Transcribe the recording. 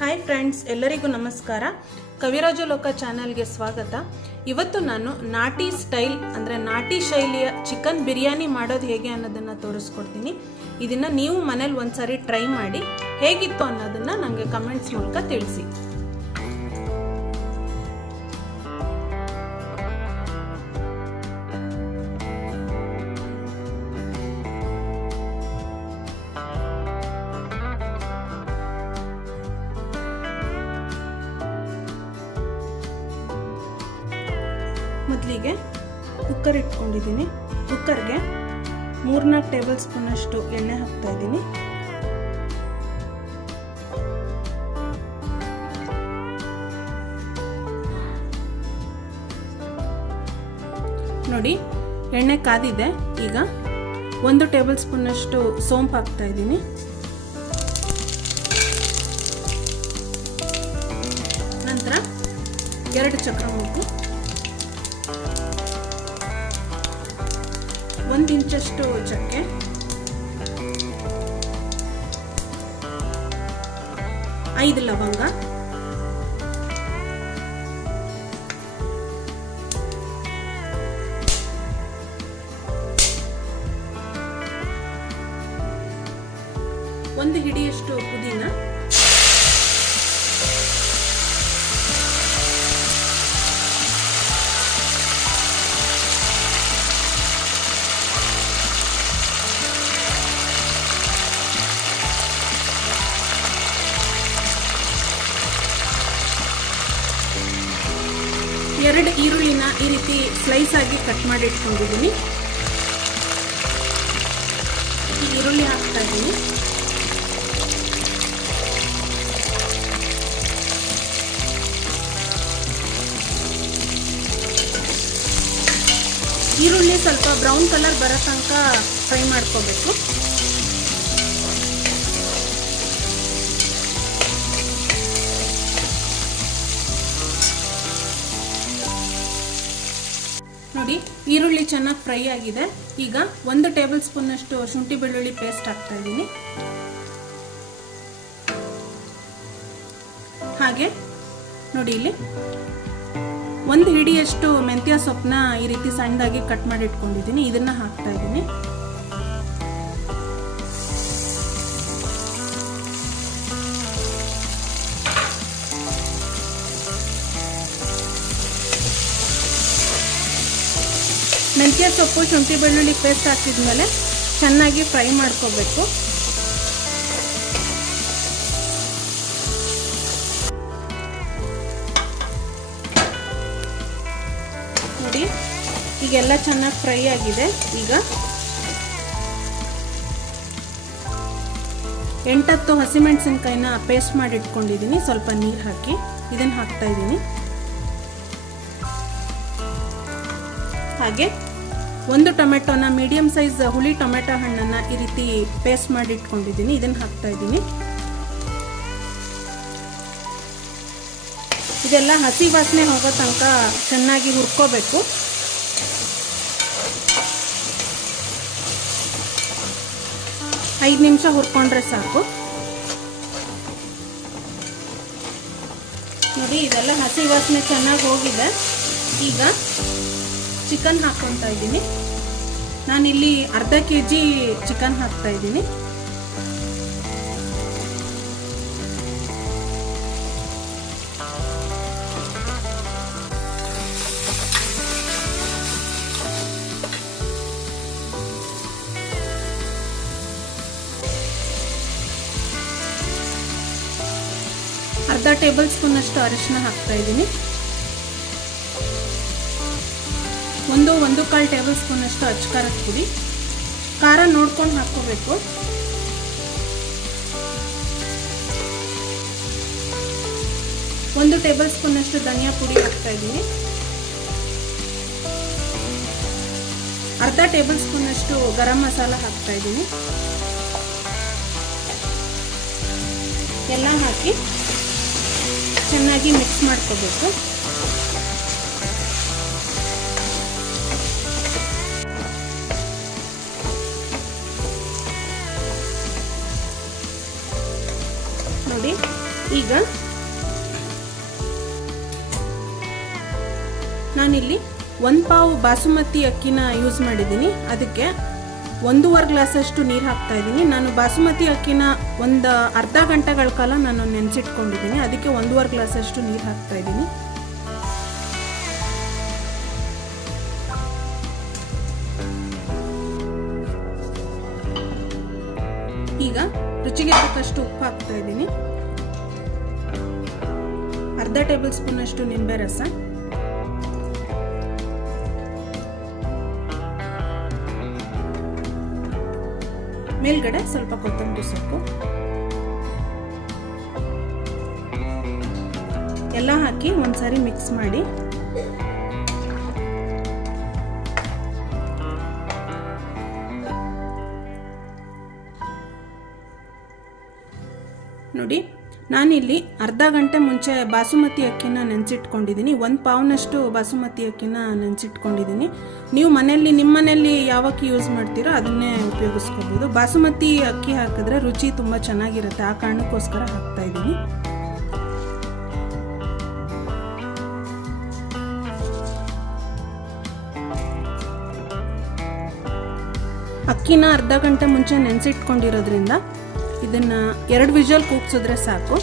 Hi friends, ಎಲ್ಲರಿಗೂ ನಮಸ್ಕಾರ. ಕವಿರಾಜು ಲೋಕ ಚಾನಲ್ಗೆ ಸ್ವಾಗತ. ಇವತ್ತು ನಾನು ನಾಟಿ ಸ್ಟೈಲ್ ಅಂದರೆ ನಾಟಿ ಶೈಲಿಯ ಚಿಕನ್ ಬಿರಿಯಾನಿ ಮಾಡೋದು ಹೇಗೆ ಅನ್ನೋದನ್ನು ತೋರಿಸ್ಕೊಡ್ತೀನಿ. ಇದನ್ನು ನೀವು ಮನೇಲಿ ಒಂದ್ಸಾರಿ ಟ್ರೈ ಮಾಡಿ ಹೇಗಿತ್ತು ಅನ್ನೋದನ್ನು ನನಗೆ ಕಮೆಂಟ್ಸ್ ಮೂಲಕ ತಿಳಿಸಿ. ಮೊದಲಿಗೆ ಕುಕ್ಕರ್ ಇಟ್ಕೊಂಡಿದ್ದೀನಿ. ಕುಕ್ಕರ್ಗೆ 3-4 ಟೇಬಲ್ ಸ್ಪೂನ್ ಅಷ್ಟು ಎಣ್ಣೆ ಹಾಕ್ತಾ ಇದ್ದೀನಿ. ನೋಡಿ, ಎಣ್ಣೆ ಕಾದಿದೆ. ಈಗ 1 ಟೇಬಲ್ ಸ್ಪೂನ್ ಅಷ್ಟು ಸೋಂಪು ಹಾಕ್ತಾ ಇದ್ದೀನಿ. ನಂತರ 2 ಚಕ್ರಮುಗ್ಗು, 1 ಇಂಚಷ್ಟು ಚಕ್ಕೆ, 5 ಲವಂಗ, 1 ಹಿಡಿಯಷ್ಟು ಪುದೀನ, ಎರಡು ಈರುಳ್ಳಿನ ಈ ರೀತಿ ಸ್ಲೈಸ್ ಆಗಿ ಕಟ್ ಮಾಡಿ ಇಟ್ಕೊಂಡಿದ್ದೀನಿ. ಈರುಳ್ಳಿ ಹಾಕ್ತಾ ಇದ್ದೀನಿ. ಈರುಳ್ಳಿ ಸ್ವಲ್ಪ ಬ್ರೌನ್ ಕಲರ್ ಬರೋ ತನಕ ಫ್ರೈ ಮಾಡ್ಕೋಬೇಕು. ನೋಡಿ, ಈರುಳ್ಳಿ ಚೆನ್ನಾಗಿ ಫ್ರೈ ಆಗಿದೆ. ಈಗ 1 ಟೇಬಲ್ ಸ್ಪೂನ್ ಅಷ್ಟು ಶುಂಠಿ ಬೆಳ್ಳುಳ್ಳಿ ಪೇಸ್ಟ್ ಹಾಕ್ತಾ ಇದ್ದೀನಿ. ಹಾಗೆ ನೋಡಿ, ಇಲ್ಲಿ 1 ಹಿಡಿಯಷ್ಟು ಮೆಂತ್ಯ ಸೊಪ್ಪನ್ನ ಈ ರೀತಿ ಸಣ್ಣದಾಗಿ ಕಟ್ ಮಾಡಿ ಇಟ್ಕೊಂಡಿದ್ದೀನಿ. ಇದನ್ನ ಹಾಕ್ತಾ ಇದ್ದೀನಿ. ಮೆಂತ್ಯ ಸೊಪ್ಪು ಶುಂಠಿ ಬೆಳ್ಳುಳ್ಳಿ ಪೇಸ್ಟ್ ಹಾಕಿದ್ಮೇಲೆ ಚೆನ್ನಾಗಿ ಫ್ರೈ ಮಾಡ್ಕೋಬೇಕು. ನೋಡಿ, ಈಗೆಲ್ಲ ಚೆನ್ನಾಗಿ ಫ್ರೈ ಆಗಿದೆ. ಈಗ 8-10 ಹಸಿಮೆಣಸಿನ್ಕಾಯಿನ ಪೇಸ್ಟ್ ಮಾಡಿ ಇಟ್ಕೊಂಡಿದ್ದೀನಿ. ಸ್ವಲ್ಪ ನೀರು ಹಾಕಿ ಇದನ್ನು ಹಾಕ್ತಾ ಇದ್ದೀನಿ. ಹಾಗೆ 1 ಟೊಮೆಟೊನ ಮೀಡಿಯಂ ಸೈಜ್ ಹುಳಿ ಟೊಮೆಟೊ ಹಣ್ಣನ್ನು ಈ ರೀತಿ ಪೇಸ್ಟ್ ಮಾಡಿ ಇಟ್ಕೊಂಡಿದ್ದೀನಿ. ಇದನ್ನು ಹಾಕ್ತಾ ಇದ್ದೀನಿ. ಇದೆಲ್ಲ ಹಸಿ ವಾಸನೆ ಹೋಗೋ ತನಕ ಚೆನ್ನಾಗಿ ಹುರ್ಕೋಬೇಕು. ಐದು ನಿಮಿಷ ಹುರ್ಕೊಂಡ್ರೆ ಸಾಕು. ನೋಡಿ, ಇದೆಲ್ಲ ಹಸಿ ವಾಸನೆ ಚೆನ್ನಾಗಿ ಹೋಗಿದೆ. ಈಗ ಚಿಕನ್ ಹಾಕ್ಕೊತಾ ಇದ್ದೀನಿ. ನಾನಿಲ್ಲಿ ಅರ್ಧ kg ಚಿಕನ್ ಹಾಕ್ತಾ ಇದ್ದೀನಿ. ಅರ್ಧ ಟೇಬಲ್ ಸ್ಪೂನ್ ಅಷ್ಟು ಅರಿಶಿನ ಹಾಕ್ತಾ ಇದ್ದೀನಿ. 1-1.25 ಟೇಬಲ್ ಸ್ಪೂನ್ ಅಷ್ಟು ಅಚ್ಚಕಾರದ ಪುಡಿ. ಖಾರ ನೋಡ್ಕೊಂಡು ಹಾಕ್ಕೋಬೇಕು. ಒಂದು ಟೇಬಲ್ ಸ್ಪೂನ್ ಅಷ್ಟು ಧನಿಯಾ ಪುಡಿ ಹಾಕ್ತಾ ಇದ್ದೀನಿ. ಅರ್ಧ ಟೇಬಲ್ ಸ್ಪೂನ್ ಅಷ್ಟು ಗರಂ ಮಸಾಲ ಹಾಕ್ತಾ ಇದ್ದೀನಿ. ಎಲ್ಲ ಹಾಕಿ ಚೆನ್ನಾಗಿ ಮಿಕ್ಸ್ ಮಾಡ್ಕೋಬೇಕು. ನೋಡಿ, ಈಗ ನಾನಿಲ್ಲಿ 1 ಪಾವು ಬಾಸುಮತಿ ಅಕ್ಕಿನ ಯೂಸ್ ಮಾಡಿದ್ದೀನಿ. ಅದಕ್ಕೆ 1.5 ಗ್ಲಾಸಷ್ಟು ನೀರು ಹಾಕ್ತಾ ಇದ್ದೀನಿ. ನಾನು ಬಾಸುಮತಿ ಅಕ್ಕಿನ ಒಂದು ಅರ್ಧ ಗಂಟೆಗಳ ಕಾಲ ನಾನು ನೆನೆಸಿಟ್ಕೊಂಡಿದ್ದೀನಿ. ಅದಕ್ಕೆ 1.5 ಗ್ಲಾಸಷ್ಟು ನೀರು ಹಾಕ್ತಾ ಇದ್ದೀನಿ. ಈಗ ರುಚಿಗೆ ತಕ್ಕಷ್ಟು ಉಪ್ಪು ಹಾಕ್ತಾ ಇದ್ದೀನಿ. ಅರ್ಧ ಟೇಬಲ್ ಸ್ಪೂನ್ ಅಷ್ಟು ನಿಂಬೆ ರಸ, ಮೇಲ್ಗಡೆ ಸ್ವಲ್ಪ ಕೊತ್ತಂಬರಿ ಸೊಪ್ಪು ಎಲ್ಲ ಹಾಕಿ ಒಂದ್ಸಾರಿ ಮಿಕ್ಸ್ ಮಾಡಿ ನೋಡಿ. ನಾನಿಲ್ಲಿ ಅರ್ಧ ಗಂಟೆ ಮುಂಚೆ ಬಾಸುಮತಿ ಅಕ್ಕಿನ ನೆನೆಸಿಟ್ಕೊಂಡಿದ್ದೀನಿ. 1 ಪಾವ್ನಷ್ಟು ಬಾಸುಮತಿ ಅಕ್ಕಿನ ನೆನೆಸಿಟ್ಕೊಂಡಿದ್ದೀನಿ. ನೀವು ನಿಮ್ಮ ಮನೆಯಲ್ಲಿ ಯಾವ ಅಕ್ಕಿ ಯೂಸ್ ಮಾಡ್ತೀರೋ ಅದನ್ನೇ ಉಪಯೋಗಿಸ್ಕೋಬೋದು. ಬಾಸುಮತಿ ಅಕ್ಕಿ ಹಾಕಿದ್ರೆ ರುಚಿ ತುಂಬ ಚೆನ್ನಾಗಿರುತ್ತೆ, ಆ ಕಾರಣಕ್ಕೋಸ್ಕರ ಹಾಕ್ತಾ ಇದ್ದೀನಿ. ಅಕ್ಕಿನ ಅರ್ಧ ಗಂಟೆ ಮುಂಚೆ ನೆನೆಸಿಟ್ಕೊಂಡಿರೋದ್ರಿಂದ ಇದನ್ನು 2 ವಿಷಲ್ ಕೂಗ್ಸಿದ್ರೆ ಸಾಕು.